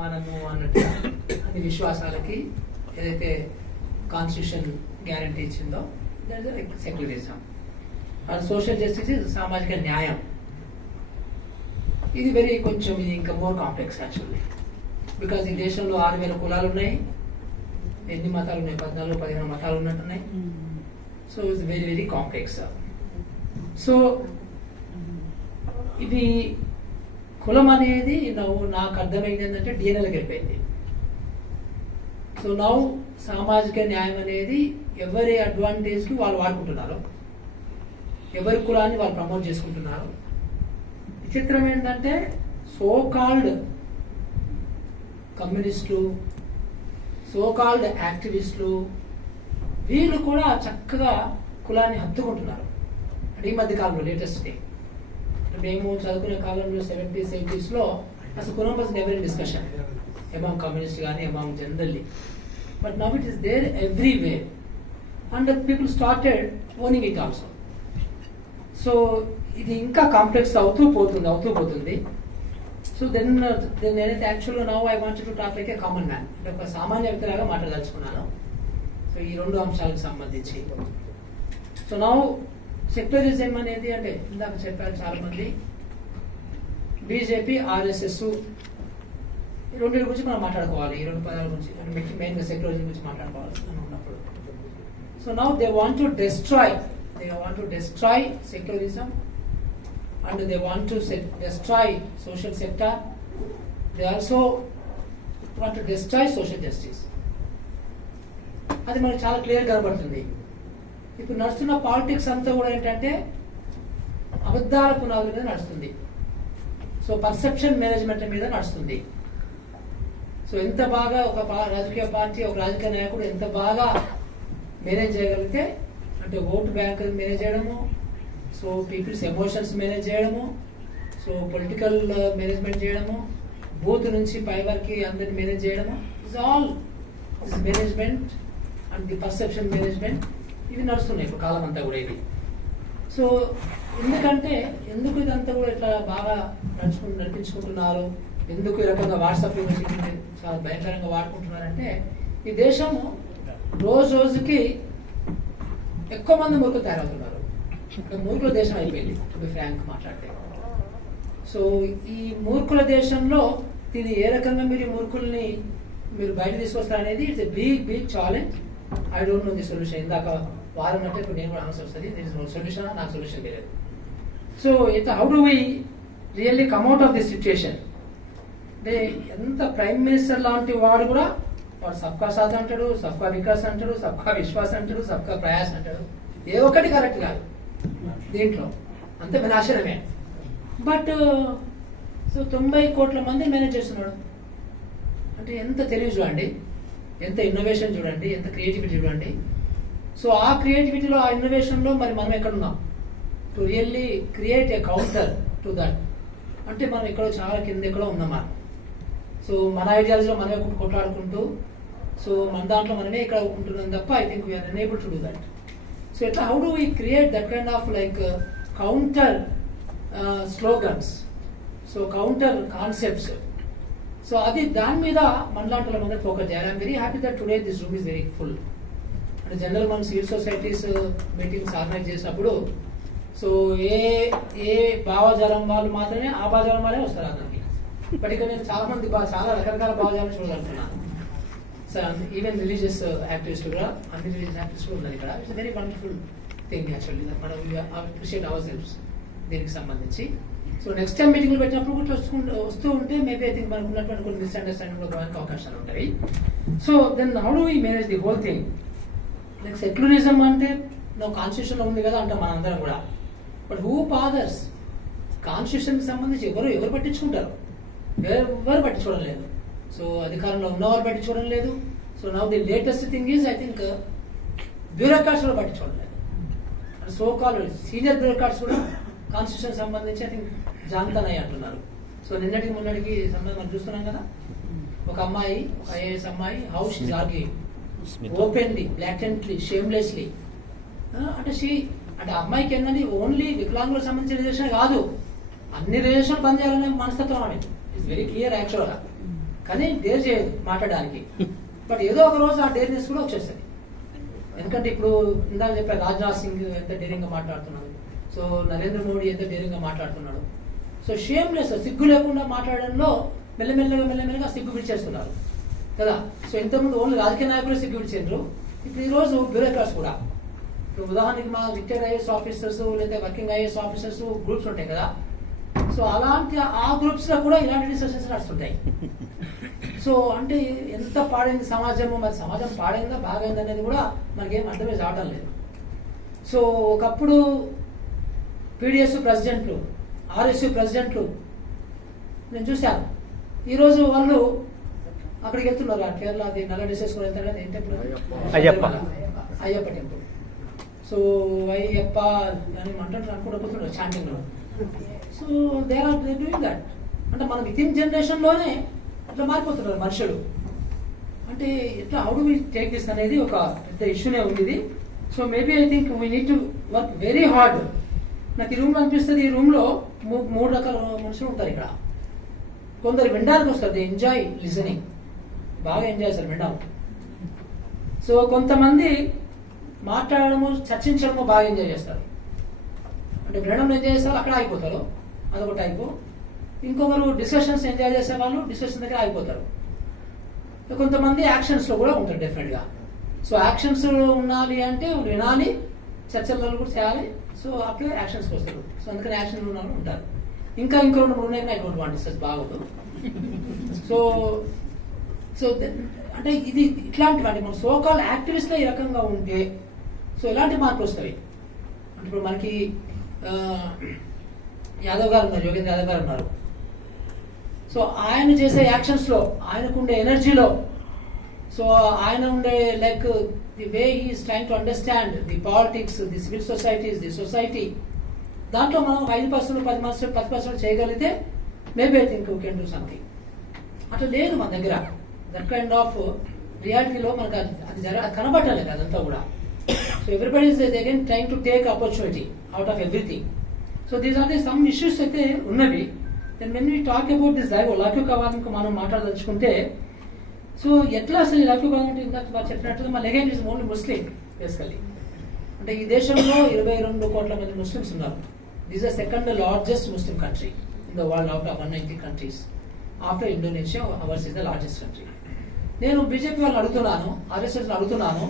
సమానము అన్నట్టు అన్ని విశ్వాసాలకి ఏదైతే కాన్స్టిట్యూషన్ గ్యారంటీ ఇచ్చిందో that is secularism. And social justice సామాజిక న్యాయం. ఇది కొంచెం ఇది ఇంకా మోర్ కాంప్లెక్స్ యాక్చువల్లీ, బికాజ్ ఈ దేశంలో 6,000 కులాలు ఉన్నాయి, ఎన్ని మతాలు ఉన్నాయి, 14-15 మతాలు ఉన్నట్టున్నాయి. So it's very complex. So ఇది కులం అనేది నాకు అర్థమైంది ఏంటంటే డిఎన్ఏలోకి వెళ్ళిపోయింది. సో నౌ సామాజిక న్యాయం అనేది ఎవరి అడ్వాంటేజ్కి వాళ్ళు వాడుకుంటున్నారు, ఎవరి కులాన్ని వాళ్ళు ప్రమోట్ చేసుకుంటున్నారు. విచిత్రం ఏంటంటే సో కాల్డ్ కమ్యూనిస్టులు, సో కాల్డ్ యాక్టివిస్టులు వీళ్ళు కూడా చక్కగా కులాన్ని హత్తుకుంటున్నారు. అంటే ఈ మధ్య కాలంలో లేటెస్ట్ థింగ్, మేము చదువుకునే కాలంలో 70s 80s అసలు కులం was never in discussion among communist కానీ among generally. But now it is there everywhere and people started owning it also. So ఇది ఇంకా కాంప్లెక్స్ అవుతూ పోతుంది. సో దెన్ నేనైతే యాక్చువల్గా now I wanted to talk like a common man, అంటే ఒక సామాన్య వ్యక్తిలాగా మాట్లాడదలుచుకున్నాను. సో ఈ 2 అంశాలకు సంబంధించి. సో నౌ సెక్యులరిజం అనేది అంటే ఇందాక చెప్పారు చాలా మంది, బీజేపీ, ఆర్ఎస్ఎస్ ఈ రెండింటి గురించి మనం మాట్లాడుకోవాలి. ఈ 2 పదాల గురించి అంటే మెయిన్గా సెక్యులరిజం గురించి మాట్లాడుకోవాలి అనుకున్నప్పుడు. So now they want to destroy secularism and they want to destroy social sector. They also want to destroy social justice. అది మనకు చాలా క్లియర్ కనబడుతుంది. ఇప్పుడు నడుస్తున్న పాలిటిక్స్ అంతా కూడా ఏంటంటే అబద్ధాల పునాదుల మీద నడుస్తుంది. సో పర్సెప్షన్ మేనేజ్మెంట్ మీద నడుస్తుంది. సో ఎంత బాగా ఒక రాజకీయ పార్టీ, ఒక రాజకీయ నాయకుడు ఎంత బాగా మేనేజ్ చేయగలిగితే, అంటే ఓటు బ్యాంక్ మేనేజ్ చేయడము, సో పీపుల్స్ ఎమోషన్స్ మేనేజ్ చేయడము, సో పొలిటికల్ మేనేజ్మెంట్ చేయడము, బూత్ నుంచి పై వరకు అందరిని మేనేజ్ చేయడము, is all this management and the perception management ఇవి నడుస్తున్నాయి ఇప్పుడు కాలం అంతా కూడా ఇది. సో ఎందుకు ఇదంతా కూడా ఇట్లా బాగా నడిపించుకుంటున్నారు, ఎందుకు ఈ రకంగా వాట్సాప్ చాలా భయంకరంగా వాడుకుంటున్నారంటే, ఈ దేశము రోజుకి ఎక్కువ మంది మూర్ఖులు తయారవుతున్నారు. మూర్ఖుల దేశం అయిపోయింది టు బి ఫ్రాంక్ మాట్లాడితే. సో ఈ మూర్ఖుల దేశంలో దీన్ని ఏ రకంగా మీరు ఈ మూర్ఖుల్ని మీరు బయట తీసుకొస్తారనేది it's a big challenge. I don't know the solution. ఇందాక వారం అంటే ఇప్పుడు నేను కూడా ఆన్సర్ వస్తుంది, దిస్ ఇస్ నో సొల్యూషన్, నాకు సొల్యూషన్ లేదు. So how do we really come out of this situation? అంటే ఎంత ప్రైమ్ మినిస్టర్ లాంటి వాడు కూడా వాడు సబ్కా సాథ్ అంటాడు, సబ్కా వికాస్ అంటాడు, సబ్కా విశ్వాస్ అంటాడు, సబ్కా ప్రయాస్ అంటాడు. ఏ ఒక్కటి కరెక్ట్ కాదు దీంట్లో, అంత వినాశనమే. బట్ సో 90 కోట్ల మంది మేనేజ్ చేస్తున్నాడు అంటే ఎంత తెలివి చూడండి, ఎంత ఇన్నోవేషన్ చూడండి, ఎంత క్రియేటివిటీ చూడండి. సో ఆ క్రియేటివిటీలో, ఆ ఇన్నోవేషన్లో మరి మనం ఎక్కడున్నాం to really create a counter to that? అంటే మనం ఎక్కడో చాలా కింద ఎక్కడో ఉన్నాం మనం. సో మన ఐడియాలజీలో మనమే కొట్లాడుకుంటూ, సో మన దాంట్లో మనమే ఇక్కడ ఉంటున్నాం తప్ప I think we are unable to do that. So ఎట్లా how do we create that kind of like counter slogans, so counter concepts. So అది దాని మీద మనలాంటి వాళ్ళ మీద ఫోకస్ చేయాలి. I'm very happy that today this room is very full. అంటే general మనం సివిల్ సొసైటీస్ మీటింగ్స్ ఆర్గనైజ్ చేసినప్పుడు సో ఏ భావజాలం వాళ్ళు మాత్రమే ఆ భావజాలం వాళ్ళే వస్తారు అందరికి. బట్ ఇక్కడ నేను చాలా మంది చాలా రకరకాల భావజాలం చూడాలనుకున్నాను. సో ఈవెన్ రిలీజియస్ యాక్టివిస్ట్ కూడా, అన్ని రిలీజియస్ యాక్టివిస్ట్ కూడా ఉన్నారు ఇక్కడ. It's very wonderful thing actually. మనం అప్రిషియేట్ అవర్ సెల్ఫ్స్ దీనికి సంబంధించి. సో నెక్స్ట్ టైం మీటింగ్లు పెట్టినప్పుడు కూడా వస్తూ ఉంటే మేబీ ఐ థింక్ మనకు ఉన్నటువంటి కొన్ని మిస్అండర్స్టాండింగ్ కూడా పోవడానికి అవకాశాలు ఉంటాయి. So then how do we manage the whole thing? Like secularism అంటే కాన్స్టిట్యూషన్లో ఉంది కదా అంటాం మనందరం కూడా. But who bothers? కాన్స్టిట్యూషన్కి సంబంధించి ఎవరు పట్టించుకుంటారు? ఎవరు పట్టించుకోవడం లేదు. సో అధికారంలో ఉన్నవారు పట్టించుకోవడం లేదు. So now the latest thing is I think bureaucrats కూడా పట్టించుకోవడం లేదు. సో కాల్ సీనియర్ బ్యూరోక్రాట్స్ కూడా కాన్స్టిట్యూషన్ సంబంధించి ఐ థింక్ జాంతనయ్య అంటున్నారు. సో నిన్నటికి మొన్నటికి సంబంధం మనం చూస్తున్నాం కదా, ఒక అమ్మాయి, ఒక ఐఏఎస్ అమ్మాయి, how's she's arguing openly, blatantly, shamelessly. అంటే అమ్మాయికి ఏంటంటే ఓన్లీ వికలాంగులకు సంబంధించిన రిజర్వేషన్ కాదు, అన్ని రిజర్వేషన్లు బంద్ చేయాలనే మనస్తత్వం అనేది ఇట్స్ వెరీ క్లియర్ యాక్చువల్గా. కానీ డేర్ చేయదు మాట్లాడడానికి. బట్ ఏదో ఒక రోజు ఆ డేర్నెస్ కూడా వచ్చేస్తుంది. ఎందుకంటే ఇప్పుడు ఇందాక చెప్పారు రాజ్నాథ్ సింగ్ ఎంత డేరింగ్ గా మాట్లాడుతున్నాడు, సో నరేంద్ర మోడీ ఎంత డేరింగ్ గా మాట్లాడుతున్నాడు. సో షేమ్లెస్, సిగ్గు లేకుండా మాట్లాడడంలో మెల్లమెల్లగా సిగ్గు విడిచేస్తున్నారు కదా. సో ఇంతకుముందు ఓన్లీ రాజకీయ నాయకులు సిగ్గు విడిచారు, ఇప్పుడు ఈ రోజు బ్యూరోక్రాట్స్ కూడా. ఇప్పుడు ఉదాహరణకి మా రిటైర్డ్ ఐఏఎస్ ఆఫీసర్స్ లేదా వర్కింగ్ ఐఏఎస్ ఆఫీసర్స్ గ్రూప్స్ ఉంటాయి కదా. సో అలాంటి ఆ గ్రూప్స్ లో కూడా ఇలాంటి డిస్కషన్స్ నడుస్తుంటాయి. సో అంటే ఎంత పాడైంది సమాజము, మరి సమాజం పాడైందా బాగైంది అనేది కూడా మనకేం అర్థమే రావడం లేదు. సో ఒకప్పుడు పీడిఎస్ ప్రెసిడెంట్లు, ఆర్ఎస్యు ప్రెసిడెంట్లు నేను చూశాను. ఈరోజు వాళ్ళు అక్కడికి వెళ్తున్నారు, ఆ కేరళ అది నల్ల డ్రెస్ వేసుకుని వెళ్తారు కదా, ఏం temple, Ayyappa temple. So Ayyappa అని అంటారు అనుకుంటూ పోతున్నారు చాంటింగ్ లో. So they are doing that. అంటే మన విత్ ఇన్ జనరేషన్ లోనే అట్లా మారిపోతున్నారు మనుషులు. అంటే ఎట్లా how do we take this అనేది ఒక పెద్ద ఇష్యూనే ఉంది ఇది. So maybe I think we need to work very hard. నాకు ఈ రూమ్ లో అనిపిస్తుంది, ఈ రూమ్ లో 3 రకాల మనుషులు ఉంటారు ఇక్కడ. కొందరు వినడానికి వస్తారు, దే ఎంజాయ్ లిసనింగ్, బాగా ఎంజాయ్ చేస్తారు వినడం. సో కొంతమంది మాట్లాడడము చర్చించడము బాగా ఎంజాయ్ చేస్తారు. అంటే వినడం ఎంజాయ్ చేస్తారు, అక్కడ ఆగిపోతారు, అదొక టైపు. ఇంకొకరు డిస్కషన్స్ ఎంజాయ్ చేసే వాళ్ళు డిస్కషన్ దగ్గర ఆగిపోతారు. కొంతమంది యాక్షన్స్ లో కూడా ఉంటారు డెఫినెట్ గా. సో యాక్షన్స్ ఉండాలి అంటే వినాలి, చర్చలలో కూడా చేయాలి. సో అప్పుడే యాక్షన్స్ వస్తారు. సో అందుకని యాక్షన్ ఉన్న వాళ్ళు ఉంటారు. ఇంకా 2-3 ఉన్నాయి, ఐ డోంట్ వాంట్ డిస్కస్, బాగోదు. సో సో అంటే ఇది ఇట్లాంటివండి మన సోకాల్ యాక్టివిస్ట్ ఈ రకంగా ఉంటే సో ఎలాంటి మార్పులు వస్తాయి అంటే ఇప్పుడు మనకి యాదవ్ గారు ఉన్నారు, యోగేంద్ర యాదవ్ గారు ఉన్నారు. సో ఆయన చేసే యాక్షన్స్ లో, ఆయనకుండే ఎనర్జీలో, సో ఆయన ఉండే like the way he is trying to understand the politics, the civil societies, the society, దాంట్లో మనం 5%, 10% చేయగలిగితే maybe I think we can do something. అట్లా లేదు మన దగ్గర. దట్ కైండ్ ఆఫ్ రియాలిటీలో మనకు అది కనబట్టలేదు అదంతా కూడా. So everybody is again trying to take opportunity out of everything. So these are the some issues అయితే ఉన్నవి. Then when we talk about this లౌకిక వాదనకు మనం మాట్లాడదలుచుకుంటే, సో ఎట్లా అసలు లౌకిక వాదం అంటే ఇందాక చెప్పినట్టుగా మన again is only Muslim basically. అంటే ఈ దేశంలో 22 కోట్ల మంది ముస్లిమ్స్ ఉన్నారు. This is second largest Muslim country in the world out of 190 countries. After Indonesia, hours is the largest country. నేను బీజేపీ వాళ్ళని అడుగుతున్నాను, ఆర్ఎస్ఎస్ అడుగుతున్నాను,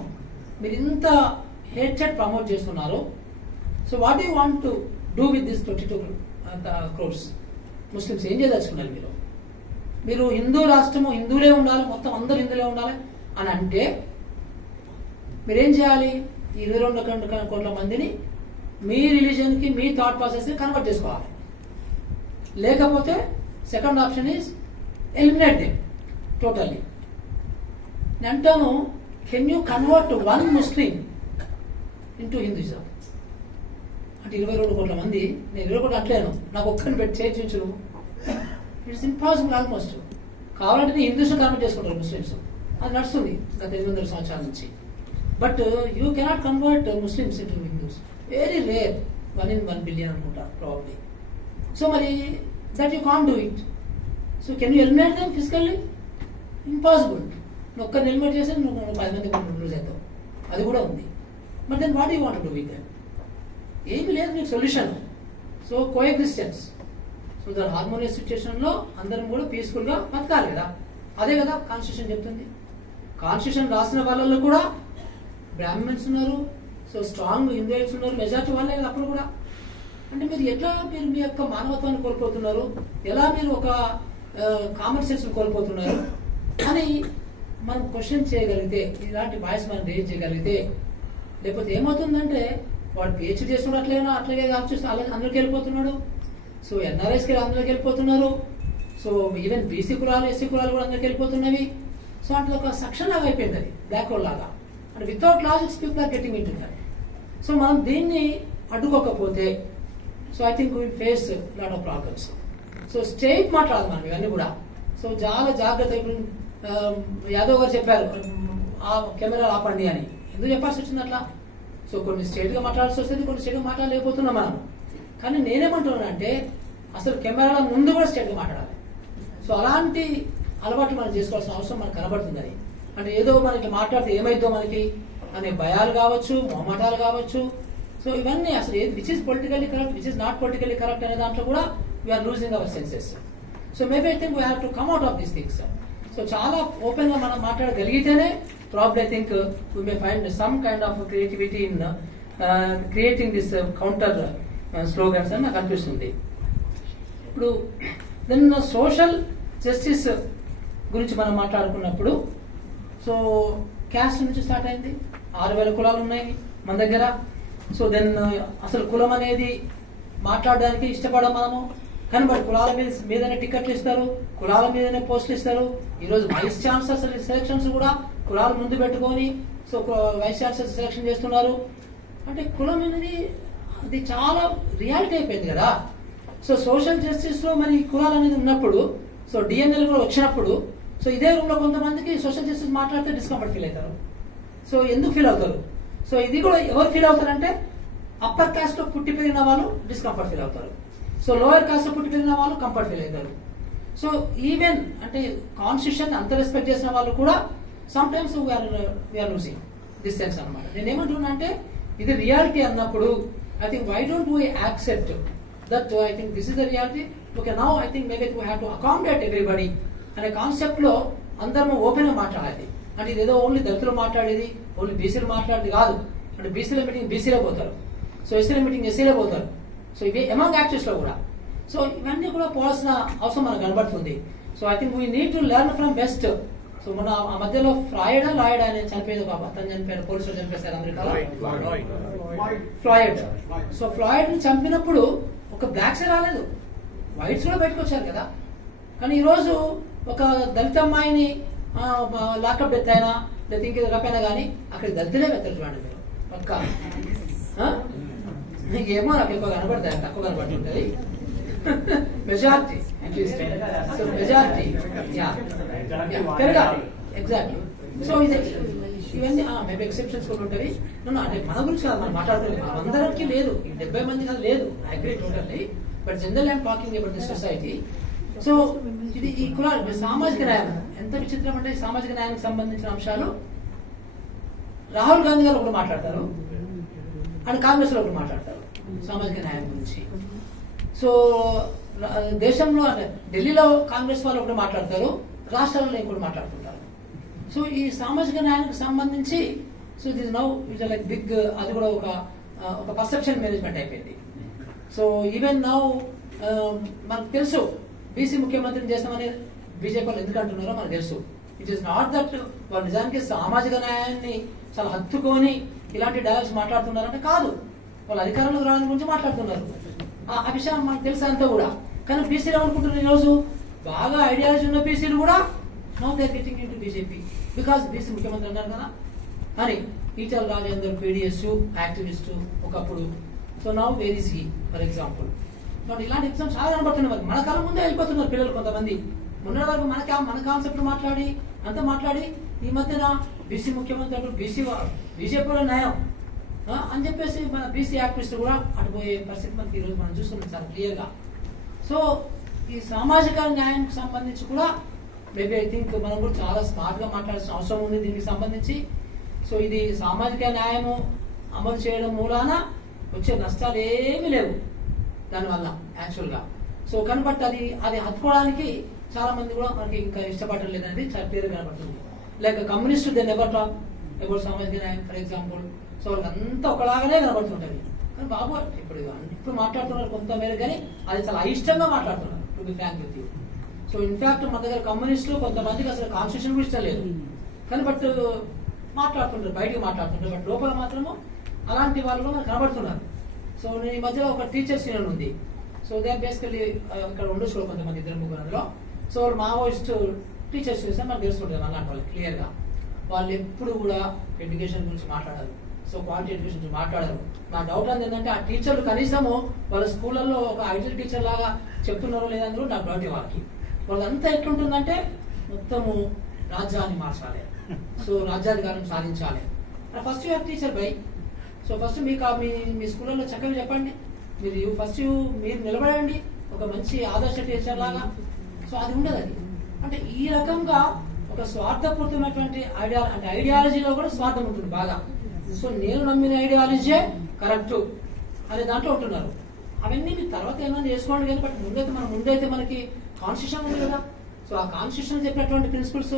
మీరు ఇంత హేట్రెడ్ ప్రమోట్ చేస్తున్నారు. So what you want to do with this 22 crores Muslims? ఏం చేయదలుచుకున్నారు మీరు? మీరు హిందూ రాష్ట్రము, హిందువులే ఉండాలి, మొత్తం అందరు హిందువులే ఉండాలి అని అంటే మీరేం చేయాలి? ఈ 22 కోట్ల మందిని మీ రిలీజన్ కి, మీ థాట్ ప్రాసెస్ ని కన్వర్ట్ చేసుకోవాలి. లేకపోతే second option is eliminate them totally. నేను అంటాను, can you convert 1 Muslim into Hinduism? అంటే 22 కోట్ల మంది, నేను 20 కోట్లు అంటలేను, నాకు ఒక్కరిని పెట్టి చేయించు, ఇట్స్ ఇంపాసిబుల్ ఆల్మోస్ట్. కావాలంటే నేను హిందూస్ కన్వర్ట్ చేసుకుంటారు ముస్లిమ్స్, అది నడుస్తుంది గత 800 సంవత్సరాల నుంచి. But you cannot convert Muslims into Hindus, very rare, 1 in 1 billion అనుకుంటా ప్రాబబ్లీ. సో మరి that you can't do it. So can you eliminate them physically? Impossible. నువ్వు ఒక్కరిని ఎలిమినేట్ చేస్తే నువ్వు 10 మంది లూజ్ అవుతావు, అది కూడా ఉంది. But then what you want do with them? ఏమి లేదు నీకు సొల్యూషన్. సో కోఎగ్జిస్టెన్స్, సో దాని హార్మోనియస్ సిచ్యుయేషన్ లో అందరం కూడా పీస్ఫుల్ గా బతకాలి కదా. అదే కదా కాన్స్టిట్యూషన్ చెప్తుంది. కాన్స్టిట్యూషన్ రాసిన వాళ్ళలో కూడా బ్రాహ్మణ్స్ ఉన్నారు, సో స్ట్రాంగ్ హిందూయిట్స్ ఉన్నారు, మెజారిటీ వాళ్ళే అప్పుడు కూడా. అంటే మీరు ఎట్లా మీరు మీ యొక్క మానవత్వాన్ని కోల్పోతున్నారు, ఎలా మీరు ఒక కామన్ సెన్స్ కోల్పోతున్నారు అని మనం క్వశ్చన్ చేయగలిగితే, ఇలాంటి వాయిస్ మనం రేజ్ చేయగలిగితే, లేకపోతే ఏమవుతుందంటే వాడు పిహెచ్డీ చేస్తున్నాడు, అట్లాగే అందరికి వెళ్ళిపోతున్నాడు. సో ఎన్ఆర్ఎస్కి అందరికి వెళ్ళిపోతున్నారు. సో ఈవెన్ బీసీ కులాలు, ఎస్సీ కులాలు కూడా అందరికి వెళ్ళిపోతున్నవి. సో అట్లా ఒక సెక్షన్ లాగా అయిపోయింది, అది బ్లాక్ హోల్ లాగా. అంటే without logics people are getting into that. So మనం దీన్ని అడ్డుకోకపోతే, so I think will face lot of problems. So state మాట్లాడాలి మనం ఇవన్నీ కూడా. సో చాలా జాగ్రత్త. ఇప్పుడు యాదవ్ గారు చెప్పారు ఆ కెమెరా ఆపండి అని, ఎందుకు చెప్పాల్సి వచ్చింది అట్లా? సో కొన్ని స్టేట్ గా మాట్లాడాల్సి వస్తుంది, కొన్ని స్టేట్ గా మాట్లాడలేకపోతున్నాం మనం. కానీ నేనేమంటున్నానంటే అసలు కెమెరాల ముందు కూడా స్టేట్ గా మాట్లాడాలి. సో అలాంటి అలవాటు మనం చేసుకోవాల్సిన అవసరం మనకు కనబడుతుంది. అది అంటే ఏదో మనకి మాట్లాడితే ఏమైందో మనకి అనే భయాలు కావచ్చు, మొహమాటాలు కావచ్చు. సో ఇవన్నీ అసలు which is politically correct, which is not politically correct అనే దాంట్లో కూడా we are losing our senses. So maybe I think we have to come out of these things. So చాలా ఓపెన్ గా మనం మాట్లాడగలిగితేనే probably I think we may find some kind of creativity in creating this counter slogans అని నాకు అనిపిస్తుంది. ఇప్పుడు then social justice గురించి మనం మాట్లాడుకున్నప్పుడు సో క్యాస్ట్ నుంచి స్టార్ట్ అయింది. 6,000 కులాలు ఉన్నాయి మన దగ్గర. సో దెన్ అసలు కులం అనేది మాట్లాడడానికి ఇష్టపడం మనము, కానీ మరి కులాల మీదనే టికెట్లు ఇస్తారు, కులాల మీదనే పోస్టులు ఇస్తారు. ఈరోజు వైస్ ఛాన్సలర్స్ సెలక్షన్స్ కూడా కులాలు ముందు పెట్టుకొని సో వైస్ ఛాన్సలర్ సెలక్షన్ చేస్తున్నారు. అంటే కులం అనేది అది చాలా రియాలిటీ అయిపోయింది కదా. సో సోషల్ జస్టిస్ లో మరి కులాలు అనేది ఉన్నప్పుడు సో డిఎన్ఎల్ కూడా వచ్చినప్పుడు సో ఇదే రూమ్ లో కొంతమందికి సోషల్ జస్టిస్ మాట్లాడితే డిస్కంఫర్ట్ ఫీల్ అవుతారు. సో ఎందుకు ఫీల్ అవుతారు? సో ఇది కూడా ఎవరు ఫీల్ అవుతారంటే అప్పర్ కాస్ట్ లో పుట్టి పెరిగిన వాళ్ళు డిస్కంఫర్ట్ ఫీల్ అవుతారు. సో లోయర్ కాస్ట్ లో పుట్టి పెరిగిన వాళ్ళు కంఫర్ట్ ఫీల్ అవుతారు. సో ఈవెన్ అంటే కాన్స్టిట్యూషన్ అంత రెస్పెక్ట్ చేసిన వాళ్ళు కూడా sometimes we are losing this sense అనమాట. నేనేమంటున్నా అంటే ఇది రియాలిటీ అన్నప్పుడు I think why don't we accept that I think this is the reality. Okay now I think maybe we have to accommodate everybody అనే concept లో అందరము open గా మాట్లాడాలి. అంటే ఇదేదో ఓన్లీ దళితులు మాట్లాడేది, ఓన్లీ బీసీలు మాట్లాడేది కాదు. అంటే బీసీల మీటింగ్ బీసీలే పోతారు, సో ఎస్సీల మీటింగ్ ఎస్సీలే పోతారు. సో ఇవి ఎమంగ్ యాక్టర్స్ లో కూడా సో ఇవన్నీ కూడా పోవాల్సిన అవసరం మనకు కనబడుతుంది. So I think we need to learn from west. So మన ఆ మధ్యలో ఫ్రాయిడ్ ఆయన చనిపోయేది, ఒక అతను చనిపోయారు, పోలీసులు చంపేశారు అమెరికాలో, ఫ్లాయిడ్. సో ఫ్లాయిడ్ ని చంపినప్పుడు ఒక బ్లాక్సే రాలేదు, వైట్స్ కూడా బయటకు వచ్చారు కదా. కానీ ఈ రోజు ఒక దళిత అమ్మాయిని లాకప్ డెత్ అయినా లేదా ఇంకేదో రకైనా కానీ అక్కడ దళితులే పెడతారు చూడండి మీరు పక్క. ఏమో నాకు ఎక్కువ కనబడతాయి, తక్కువ కనబడుతుంటది మెజారిటీ అట్లీస్ట్. సో మెజారిటీ పెరగాలి ఎగ్జాక్ట్లీ. సో ఇది ఇవన్నీ మేబీ ఎక్సెప్షన్స్ కూడా ఉంటాయి. అంటే మన గురించి కాదు మనం మాట్లాడుకోలేదు, అందరికి లేదు, 70 మంది కాదు లేదు, I agree totally. But general I'm talking about this society. So ఇది ఈ కులాలు సామాజిక న్యాయం ఎంత విచిత్రం అంటే సామాజిక న్యాయానికి సంబంధించిన అంశాలు రాహుల్ గాంధీ గారు ఒకటి మాట్లాడతారు అండ్ కాంగ్రెస్ లో ఒకటి మాట్లాడతారు సామాజిక న్యాయం గురించి. సో దేశంలో అంటే ఢిల్లీలో కాంగ్రెస్ వాళ్ళు ఒకటి మాట్లాడతారు, రాష్ట్రాలలో ఇంకోటి మాట్లాడుతుంటారు. సో ఈ సామాజిక న్యాయానికి సంబంధించి so it is now it like big, అది కూడా ఒక పర్సెప్షన్ మేనేజ్మెంట్ అయిపోయింది. సో ఈవెన్ నౌ మనకు తెలుసు బీసీ ముఖ్యమంత్రిని చేస్తామని బీజేపీ వాళ్ళు ఎందుకు అంటున్నారో మనకు తెలుసు. ఇట్ ఈస్ నాట్ దట్ వాళ్ళు నిజానికి సామాజిక న్యాయాన్ని చాలా హత్తుకొని ఇలాంటి డైలాగ్స్ మాట్లాడుతున్నారంటే కాదు, వాళ్ళు అధికారంలోకి రావడానికి గురించి మాట్లాడుతున్నారు. ఆ విషయం మనకు తెలుసు అంతా కూడా. కానీ బీసీలు ఏమనుకుంటున్నారు ఈరోజు బాగా ఐడియాలజీ ఉన్న బీసీలు కూడా now they are getting into BJP because BC ముఖ్యమంత్రి అన్నారు కదా అని. ఈటల రాజేందర్ పీడిఎస్ యాక్టివిస్ట్ ఒకప్పుడు. So now where is he for example. ఇలాంటి ఎగ్జామ్స్ చాలా కనబడుతున్నాయి. మన కాలం ముందే వెళ్ళిపోతున్నారు పిల్లలు కొంతమంది. మొన్న వరకు మన కాన్సెప్ట్ మాట్లాడి అంతా మాట్లాడి ఈ మధ్యన బీసీ ముఖ్యమంత్రి అంటూ బీజేపీలో న్యాయం అని చెప్పేసి మన బీసీ యాక్టివిస్ట్ కూడా అటుపోయే పరిస్థితి మనకి ఈరోజు మనం చూస్తున్నాం చాలా క్లియర్ గా. సో ఈ సామాజిక న్యాయానికి సంబంధించి కూడా మేబీ ఐ థింక్ మనం కూడా చాలా స్మార్ట్ గా మాట్లాడాల్సిన అవసరం ఉంది దీనికి సంబంధించి. సో ఇది సామాజిక న్యాయము అమలు చేయడం మూలాన వచ్చే నష్టాలు ఏమీ లేవు దానివల్ల యాక్చువల్ గా. సో కనబట్టి అది హత్తుకోవడానికి చాలా మంది కూడా మనకి ఇంకా ఇష్టపడడం లేదనేది చాలా క్లియర్ గా కనబడుతుంది. Like communist they never talk about సామాజిక న్యాయం ఫర్ ఎగ్జాంపుల్. సో వాళ్ళకంతా ఒకలాగానే కనబడుతుంటది. కానీ బాబు ఇప్పుడు మాట్లాడుతున్నారు కొంతమేర, కానీ అది చాలా అయిష్టంగా మాట్లాడుతున్నారు to be frank with you. So in fact మన దగ్గర కమ్యూనిస్టులు కొంతమందికి అసలు కాన్స్టిట్యూషన్ కూడా ఇష్టం లేదు, కానీ బట్ మాట్లాడుతుంటారు, బయటకు మాట్లాడుతుంటారు. బట్ లోపల మాత్రము అలాంటి వాళ్ళు మనకు కనబడుతున్నారు. సో నేను ఈ మధ్యలో ఒక టీచర్స్ యూనియన్ ఉంది. సో దే బేసికలీ ఇక్కడ ఉండొచ్చు కొంతమంది 2-3 అందులో. సో వాళ్ళు మావోయిస్ట్ టీచర్స్ చూస్తే మనకు తెలుసుకుంటుంది అలాంటి వాళ్ళు క్లియర్ గా. వాళ్ళు ఎప్పుడు కూడా ఎడ్యుకేషన్ గురించి మాట్లాడారు, సో క్వాలిటీ ఎడ్యుకేషన్ గురించి మాట్లాడారు. నా డౌట్ ఏంటంటే ఆ టీచర్లు కనీసము వాళ్ళ స్కూళ్ళల్లో ఒక ఐడియల్ టీచర్ లాగా చెప్తున్నారో లేదని నాకు డౌట్. వాళ్ళంతా ఎట్లుంటుందంటే మొత్తము రాజ్యాన్ని మార్చాలి, సో రాజ్యాధికారం సాధించాలి. First you have teacher by. So first మీకు మీ స్కూళ్ళలో చక్కగా చెప్పండి, మీరు ఫస్ట్ మీరు నిలబడండి ఒక మంచి ఆదర్శ టీచర్ లాగా. సో అది ఉండదు, అది అంటే ఈ రకంగా ఒక స్వార్థపూరితమైనటువంటి ఐడియాలజీలో కూడా స్వార్థం ఉంటుంది బాగా. సో నేను నమ్మిన ఐడియాలజీ కరెక్ట్ అనే దాంట్లో ఉంటున్నారు. అవన్నీ మీరు తర్వాత ఏమైనా చేసుకోండి కానీ బట్ ముందైతే మనకి కాన్స్టిట్యూషన్ ఉంది కదా. సో ఆ కాన్స్టిట్యూషన్ చెప్పినటువంటి ప్రిన్సిపల్స్,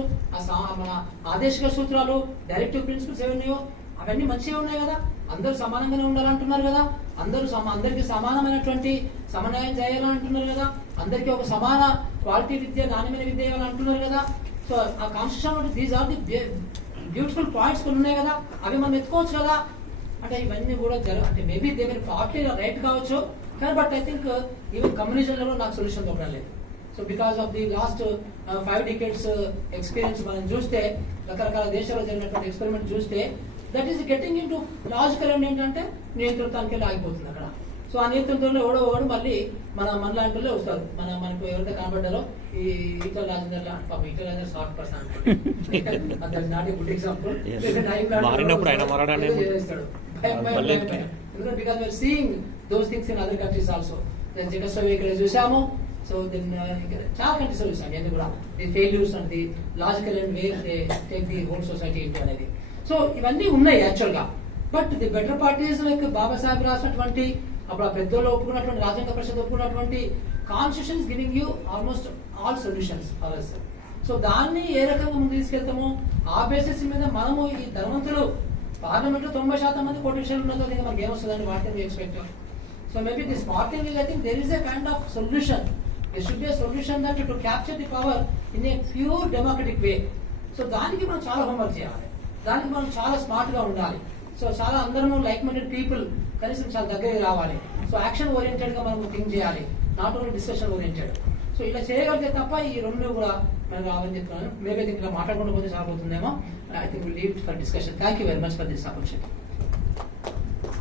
మన ఆదేశిక సూత్రాలు, డైరెక్టివ్ ప్రిన్సిపల్స్ ఏమన్నాయో అవన్నీ మంచిగా ఉన్నాయి కదా. అందరూ సమానంగానే ఉండాలంటున్నారు కదా. అందరికి సమానమైనటువంటి సమన్వయం చేయాలంటున్నారు కదా. అందరికీ ఒక సమాన క్వాలిటీ విద్య, నాణ్యమైన విద్య ఇవ్వాలంటున్నారు కదా. సో ఆ constitution these are the beautiful points కొన్ని ఉన్నాయి కదా, అవి మనం ఎత్తుకోవచ్చు కదా. అంటే ఇవన్నీ కూడా అంటే maybe they will partly right కావచ్చు కానీ బట్ ఐ థింక్ ఈవెన్ కమ్యూనిజంలో నాకు సొల్యూషన్ దొరకడం లేదు. So because of the last 5 decades experience మనం చూస్తే, రకరకాల దేశాల్లో జరిగినటువంటి ఎక్స్పెరిమెంట్ చూస్తే, that is getting in to logical and ఏంటంటే నియంత్రణకి వెళ్ళి ఆగిపోతుంది అక్కడ. సో ఆ నియంత్రణలో ఎవడో మళ్ళీ మనలాంటి వాళ్ళే వస్తారు. మనకు ఎవరైతే కనబడ్డారో ఈ ఈటల రాజేందర్ పాపం, Etela Rajender soft person not a good example. Because we are seeing those things in other countries also. Czechoslovakia ఇక్కడ చూసాము. సో దెన్ చాలా కంట్రీస్ లో చూసాము ఇవన్నీ కూడా the failures and the logical and where they take the whole society into అనేది. So ఇవన్నీ ఉన్నాయి యాక్చువల్ గా. But the better parties like Babasaheb రాసినటువంటి, అప్పుడు ఆ పెద్దోళ్ళు ఒప్పుకున్నటువంటి, రాజ్యాంగ పరిషత్ ఒప్పుకున్నటువంటి constitution is giving you almost all solutions for us. So దాన్ని ఏ రకంగా ముందు తీసుకెళ్తామో ఆ బేసిస్ మీద మనము ఈ ధనవంతులు పార్లమెంట్ లో 90% మంది పొలిటీషియన్లు ఉన్నదో ఇంకా మనకి ఏమొస్తుందని వాటిని expect. So maybe this party will, I think there is a kind of solution. There should be a solution that to capture the power in a pure democratic way. So దానికి మనం చాలా హోంవర్క్ చేయాలి, దానికి మనం చాలా smart గా ఉండాలి. So చాలా అందరము లైక్ మైండెడ్ పీపుల్ కనీసం చాలా దగ్గరికి రావాలి. సో యాక్షన్ ఓరియంటెడ్ గా మనం థింక్ చేయాలి, not only discussion oriented. So ఇలా చేయగలిగితే తప్ప ఈ రెండు కూడా మనకు రావాలని చెప్తున్నాను. మేబీ ఇలా మాట్లాడుకుంటూ పోతే సాగుతుందేమో. I think will leave for discussion. Thank you very much for this opportunity.